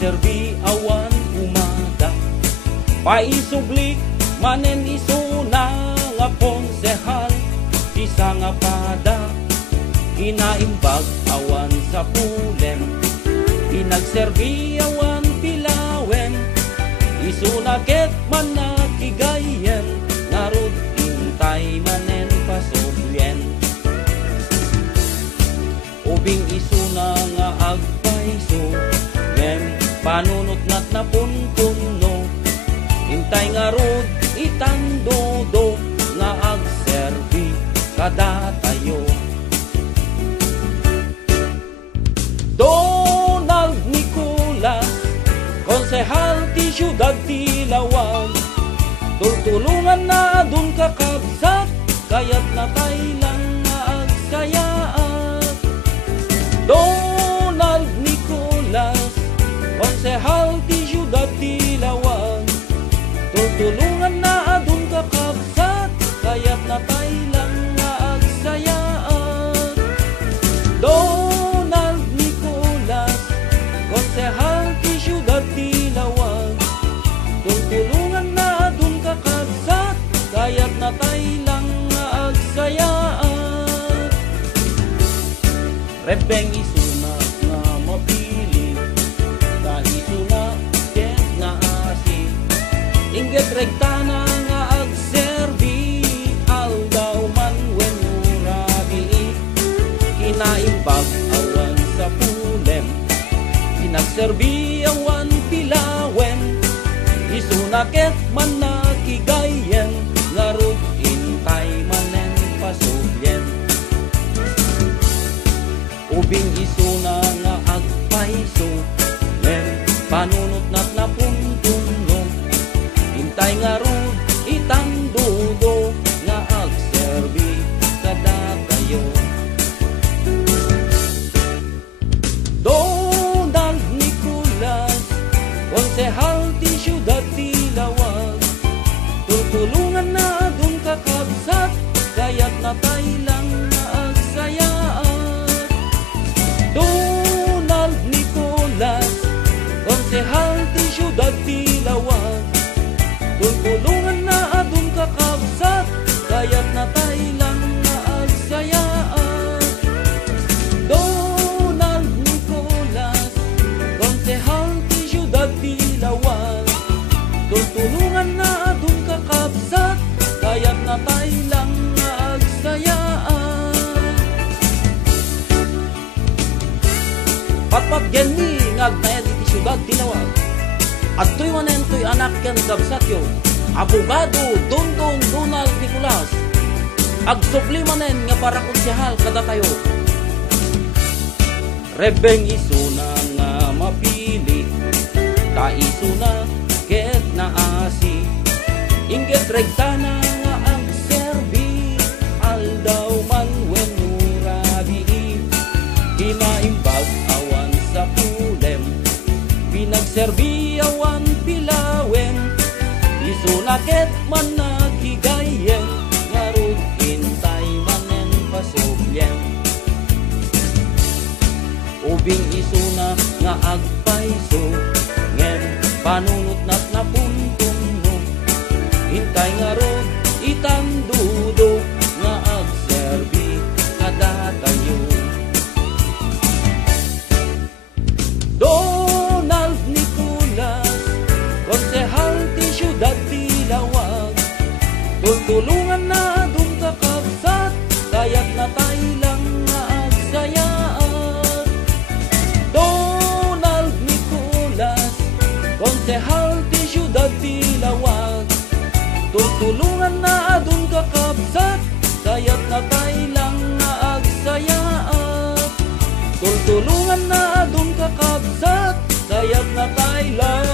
pinagserbi awan umada. Paisublik manen isuna nga konsehal, isa nga pada kinaimbag awan sa pulem. Pinagserbi awan pilawen, isunaket man nakigayen, narod intay manen pasobyen. Ubing isuna nga agpaiso, ngem panunot nat na punpuno, intay nga rod itandodo nga agserbi kada tayo. Donald Nicolas, konsehal ti siyudad ti Lawag, tutulungan na dun kakabsat, kayat na taylang nga agsayaat. Donald Nicolas, konsehal ti siyudad ti Lawag, tutulungan na dun kakabsat, kayat na taylang nga agsayaat. Donald Nicolas, konsehal ti siyudad ti Lawag, tutulungan na dun kakabsat, kayat na taylang nga agsayaat. Rebeng isuna nga mapili, na isuna ket nga asi, inggit regtana nga agserbi, aldaw man wen urabi, kinaimbag awan sa pulem. Pinagserbi awan pilawen, isunaket man nakigayen, ngarod intay manen pasobyen. Ubing isuna nga agpaiso, ngem panunot nat na puntuno, intay nga rod itandodo nga agserbi kada tayo. Donald Nicolas, konsehal ti siyudad ti Lawag, tutulungan na dun kakabsat, kayat na taylang nga agsayaat. Donald Nicolas, konsehal ti siyudad ti Lawag, tutulungan na dun kakabsat, kayat na taylang nga agsayaat. Donald Nicolas, konsehal ti siyudad ti Lawag, tutulungan na dun kakabsat, kayat na taylang nga agsayaat. Patpat genni ngagnayan iti siyudad ti Lawag, at tuy manen tuy anak ken kabsat yo, abogado Dondon Donald Nicolas, agsupli manen nga para konsehal kada tayo. Rebeng isuna nga mapili, ta isuna ket naasi, inggit regtana nga agserbi, aldaw man wen urabi, kinaimbag awan sa pulem. Pinagserbi awan pilawen, isunaket man nakigayen, ngarod intay manen pasobyen. Ubing isuna nga agpaiso, ngem panunot nat na puntuno, intay nga rod itandudo nga agserbi kada tayo. Donald Nicolas, konsehal ti siyudad ti Lawag, tutulungan na dun kakabsat, kayat na taylang nga agsayaat. Donald Nicolas, konsehal ti siyudad ti Lawag, tutulungan na dun kakabsat, kayat na taylang nga agsayaat. Tutulungan na dun kakabsat, kayat na taylang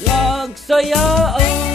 nga agsayaat.